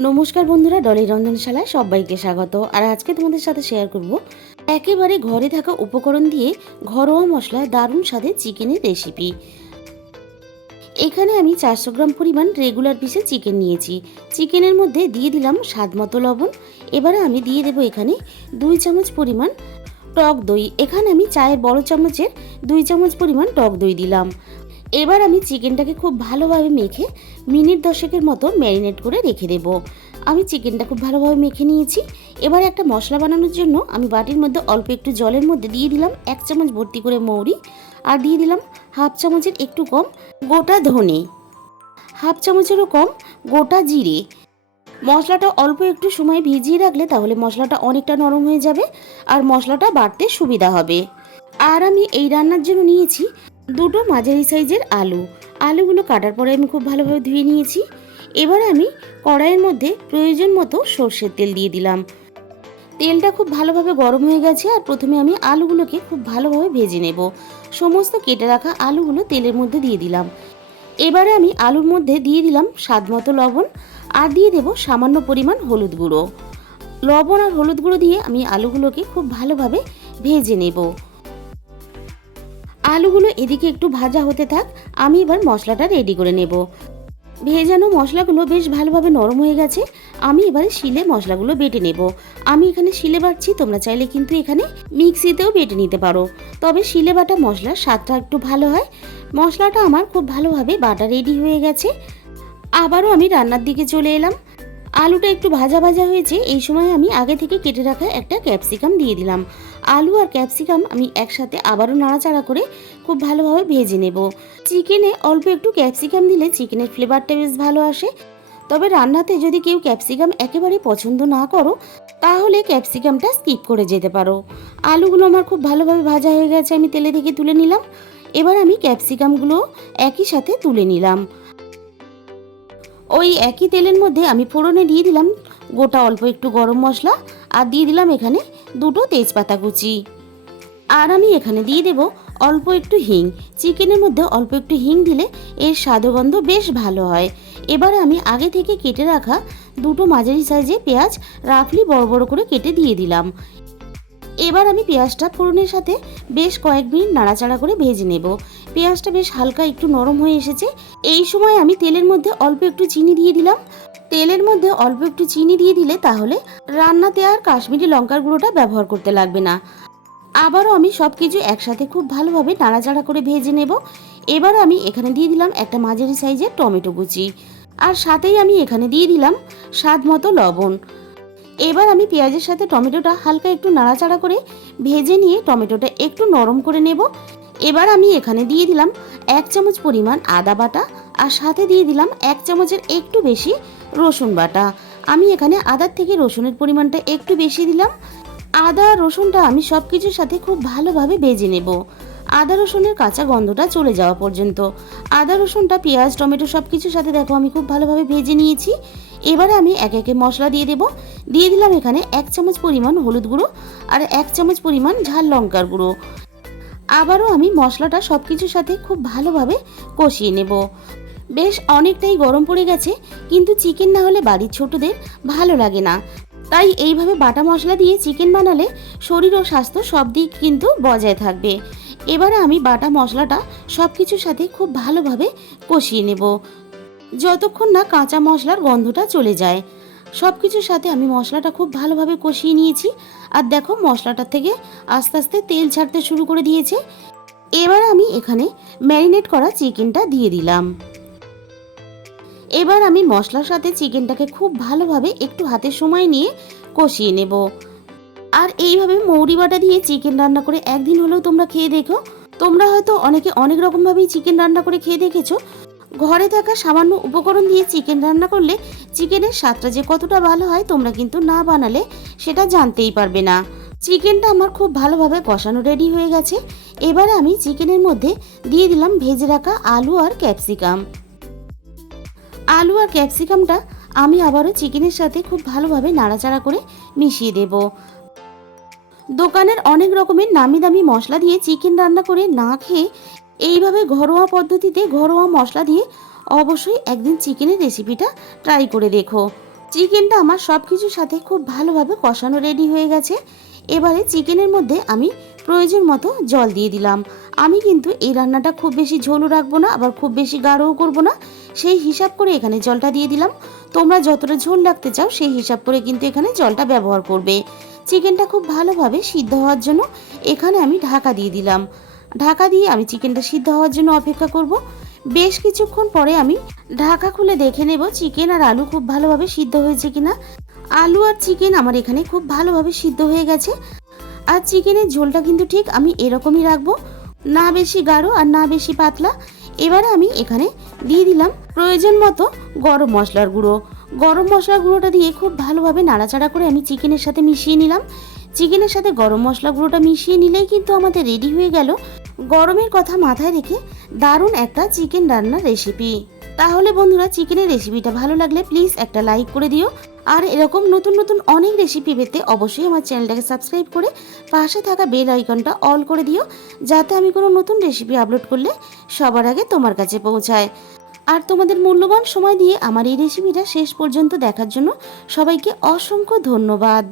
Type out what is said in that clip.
নমস্কার বন্ধুরা, ডলি রন্ধনশালায় সবাইকে স্বাগত। আর আজকে তোমাদের সাথে শেয়ার করব একেবারে ঘরে থাকা উপকরণ দিয়ে ঘরোয়া মশলা দারুণ স্বাদের চিকেনের রেসিপি। এখানে আমি 400 গ্রাম পরিমাণ রেগুলার পিসে চিকেন নিয়েছি। চিকেনের মধ্যে দিয়ে দিলাম স্বাদ মতো লবণ। এবারে আমি দিয়ে দেব এখানে 2 চামচ পরিমাণ টক দই। এখানে আমি চায়ের বড় চামচের 2 চামচ পরিমাণ টক দই দিলাম। এবার আমি চিকেনটাকে খুব ভালোভাবে মেখে মিনিট 10 মতো ম্যারিনেট করে রেখে দেব। আমি চিকেনটা খুব ভালোভাবে মেখে নিয়েছি। এবার একটা মশলা বানানোর জন্য আমি বাটির মধ্যে অল্প একটু জলের মধ্যে দিয়ে দিলাম 1 চামচ ভর্তি করে মৌরি, আর দিয়ে দিলাম হাফ চামচের একটু কম গোটা ধনে, হাফ চামচেরও কম গোটা জিরে। মশলাটা অল্প একটু সময় ভিজিয়ে রাখলে তাহলে মশলাটা অনেকটা নরম হয়ে যাবে আর মশলাটা বাটতে সুবিধা হবে। আর আমি এই রান্নার জন্য নিয়েছি দুটো মাঝারি সাইজের আলু। আলুগুলো কাটার পরে আমি খুব ভালোভাবে ধুয়ে নিয়েছি। এবার আমি কড়াইয়ের মধ্যে প্রয়োজন মতো সর্ষের তেল দিয়ে দিলাম। তেলটা খুব ভালোভাবে গরম হয়ে গেছে আর প্রথমে আমি আলুগুলোকে খুব ভালোভাবে ভেজে নেব। সমস্ত কেটে রাখা আলুগুলো তেলের মধ্যে দিয়ে দিলাম। এবারে আমি আলুর মধ্যে দিয়ে দিলাম স্বাদ মতো লবণ আর দিয়ে দেব সামান্য পরিমাণ হলুদ গুঁড়ো। লবণ আর হলুদ গুঁড়ো দিয়ে আমি আলুগুলোকে খুব ভালোভাবে ভেজে নেব। আলুগুলো এদিকে একটু ভাজা হতে থাক, আমি এবার মশলাটা রেডি করে নেব। ভেজানো মশলাগুলো বেশ ভালোভাবে নরম হয়ে গেছে। আমি এবারে শিলে মশলাগুলো বেটে নেব। আমি এখানে শিলে বাটছি, তোমরা চাইলে কিন্তু এখানে মিক্সিতেও বেটে নিতে পারো, তবে শিলে বাটা মশলার স্বাদটা একটু ভালো হয়। মশলাটা আমার খুব ভালোভাবে বাটা রেডি হয়ে গেছে। আবারও আমি রান্নার দিকে চলে এলাম। আলুটা একটু ভাজা ভাজা হয়েছে, এই সময় আমি আগে থেকে কেটে রাখা একটা ক্যাপসিকাম দিয়ে দিলাম। আলু আর ক্যাপসিকাম আমি একসাথে আবারও নাড়াচাড়া করে খুব ভালোভাবে ভেজে নেব। চিকেনে অল্প একটু ক্যাপসিকাম দিলে চিকেনের ফ্লেভারটা বেশ ভালো আসে। তবে রান্নাতে যদি কেউ ক্যাপসিকাম একেবারে পছন্দ না করো তাহলে ক্যাপসিকামটা স্কিপ করে যেতে পারো। আলুগুলো আমার খুব ভালোভাবে ভাজা হয়ে গেছে, আমি তেলে থেকে তুলে নিলাম। এবার আমি ক্যাপসিকামগুলো একই সাথে তুলে নিলাম। ওই একই তেলের মধ্যে আমি ফোড়নে দিয়ে দিলাম গোটা অল্প একটু গরম মশলা আর দিয়ে দিলাম এখানে দুটো তেজপাতা কুচি। আর আমি এখানে দিয়ে দেব অল্প একটু হিং। চিকেনের মধ্যে অল্প একটু হিং দিলে এর স্বাদগন্ধ বেশ ভালো হয়। এবারে আমি আগে থেকে কেটে রাখা দুটো মাঝারি সাইজে পেঁয়াজ রাফলি বড় বড় করে কেটে দিয়ে দিলাম। এবার আমি পেঁয়াজটা ফোড়নের সাথে বেশ কয়েক মিনিট নাড়াচাড়া করে ভেজে নেব। পেঁয়াজটা বেশ হালকা একটু নরম হয়ে এসেছে। এই সময় আমি তেলের মধ্যে অল্প একটু চিনি দিয়ে দিলাম। তেলের মধ্যে অল্প একটু চিনি দিয়ে দিলে তাহলে রান্নাতে আর কাশ্মীরি লঙ্কার গুঁড়োটা ব্যবহার করতে লাগবে না। আবারও আমি সব কিছু একসাথে খুব ভালোভাবে নাড়াচাড়া করে ভেজে নেব। এবার আমি এখানে দিয়ে দিলাম একটা মাঝারি সাইজের টমেটো কুচি, আর সাথেই আমি এখানে দিয়ে দিলাম স্বাদ মতো লবণ। এবার আমি পেঁয়াজের সাথে টমেটোটা হালকা একটু নাড়াচাড়া করে ভেজে নিয়ে টমেটোটা একটু নরম করে নেব। এবার আমি এখানে দিয়ে দিলাম 1 চামচ পরিমাণ আদা বাটা আর সাথে দিয়ে দিলাম 1 চামচের একটু বেশি রসুন বাটা। আমি এখানে আদার থেকে রসুনের পরিমাণটা একটু বেশি দিলাম। আদা আর রসুনটা আমি সব কিছুর সাথে খুব ভালোভাবে ভেজে নেব, আদা রসুনের কাঁচা গন্ধটা চলে যাওয়া পর্যন্ত। আদা রসুনটা পেঁয়াজ টমেটো সব কিছুর সাথে দেখো আমি খুব ভালোভাবে ভেজে নিয়েছি। এবারে আমি একে একে মশলা দিয়ে দেব। দিয়ে দিলাম এখানে 1 চামচ পরিমাণ হলুদ গুঁড়ো আর 1 চামচ পরিমাণ ঝাল লঙ্কার গুঁড়ো। আবারও আমি মশলাটা সব কিছুর সাথে খুব ভালোভাবে কষিয়ে নেব। বেশ অনেকটাই গরম পড়ে গেছে, কিন্তু চিকেন না হলে বাড়ির ছোটদের ভালো লাগে না। তাই এইভাবে বাটা মশলা দিয়ে চিকেন বানালে শরীর ও স্বাস্থ্য সব দিক কিন্তু বজায় থাকবে। এবারে আমি বাটা মশলাটা সব কিছুর সাথে খুব ভালোভাবে কষিয়ে নেব যতক্ষণ না কাঁচা মশলার গন্ধটা চলে যায়। সব কিছুর সাথে আমি মশলাটা খুব ভালোভাবে কষিয়ে নিয়েছি। আর দেখো মশলাটার থেকে আস্তে আস্তে তেল ছাড়তে শুরু করে দিয়েছে। এবার আমি এখানে ম্যারিনেট করা চিকেনটা দিয়ে দিলাম। এবার আমি মশলার সাথে চিকেনটাকে খুব ভালোভাবে একটু হাতে সময় নিয়ে কষিয়ে নেব। আর এইভাবে মৌরি বাটা দিয়ে চিকেন রান্না করে একদিন হলেও তোমরা খেয়ে দেখো। তোমরা হয়তো অনেকে অনেক রকমভাবেই চিকেন রান্না করে খেয়ে দেখেছো। ঘরে থাকা সামান্য উপকরণ দিয়ে চিকেন রান্না করলে চিকেনের স্বাদটা যে কতটা ভালো হয় তোমরা কিন্তু না বানালে সেটা জানতেই পারবে না। চিকেনটা আমার খুব ভালোভাবে কষানো রেডি হয়ে গেছে। এবারে আমি চিকেনের মধ্যে দিয়ে দিলাম ভেজে রাখা আলু আর ক্যাপসিকাম। আলু আর ক্যাপসিকামটা আমি আবারও চিকেনের সাথে খুব ভালোভাবে নাড়াচাড়া করে মিশিয়ে দেব। দোকানের অনেক রকমের নামি দামি মশলা দিয়ে চিকেন রান্না করে না খেয়ে এইভাবে ঘরোয়া পদ্ধতিতে ঘরোয়া মশলা দিয়ে অবশ্যই একদিন চিকেনের রেসিপিটা ট্রাই করে দেখো। চিকেনটা আমার সব কিছুর সাথে খুব ভালোভাবে কষানো রেডি হয়ে গেছে। এবারে চিকেনের মধ্যে আমি প্রয়োজন মতো জল দিয়ে দিলাম। আমি কিন্তু এই রান্নাটা খুব বেশি ঝোলও রাখবো না, আবার খুব বেশি গাঢ়ও করবো না, সেই হিসাব করে এখানে জলটা দিয়ে দিলাম। তোমরা যতটা ঝোল রাখতে চাও সেই হিসাব করে কিন্তু এখানে জলটা ব্যবহার করবে। চিকেনটা খুব ভালোভাবে সিদ্ধ হওয়ার জন্য এখানে আমি ঢাকা দিয়ে দিলাম। ঢাকা দিয়ে আমি চিকেনটা সিদ্ধ হওয়ার জন্য অপেক্ষা করব। বেশ কিছুক্ষণ পরে আমি ঢাকা খুলে দেখে নেব চিকেন আর আলু খুব ভালোভাবে সিদ্ধ হয়েছে কিনা। আলু আর চিকেন আমার এখানে খুব ভালোভাবে সিদ্ধ হয়ে গেছে। আর চিকেনের ঝোলটা কিন্তু ঠিক আমি এরকমই রাখবো, না বেশি গাঢ় আর না বেশি পাতলা। এবারে আমি এখানে দিয়ে দিলাম প্রয়োজন মতো গরম মশলার গুঁড়ো। গরম মশলার গুঁড়োটা দিয়ে খুব ভালোভাবে নাড়াচাড়া করে আমি চিকেনের সাথে মিশিয়ে নিলাম। চিকেনের সাথে গরম মশলা গুঁড়োটা মিশিয়ে নিলেই কিন্তু আমাদের রেডি হয়ে গেল গরমের কথা মাথায় রেখে দারুণ একটা চিকেন রান্নার রেসিপি। তাহলে বন্ধুরা, চিকেনের রেসিপিটা ভালো লাগলে প্লিজ একটা লাইক করে দিও। আর এরকম নতুন নতুন অনেক রেসিপি পেতে অবশ্যই আমার চ্যানেলটাকে সাবস্ক্রাইব করে পাশে থাকা বেল আইকনটা অল করে দিও, যাতে আমি কোনো নতুন রেসিপি আপলোড করলে সবার আগে তোমার কাছে পৌঁছায়। আর তোমাদের মূল্যবান সময় দিয়ে আমার এই রেসিপিটা শেষ পর্যন্ত দেখার জন্য সবাইকে অসংখ্য ধন্যবাদ।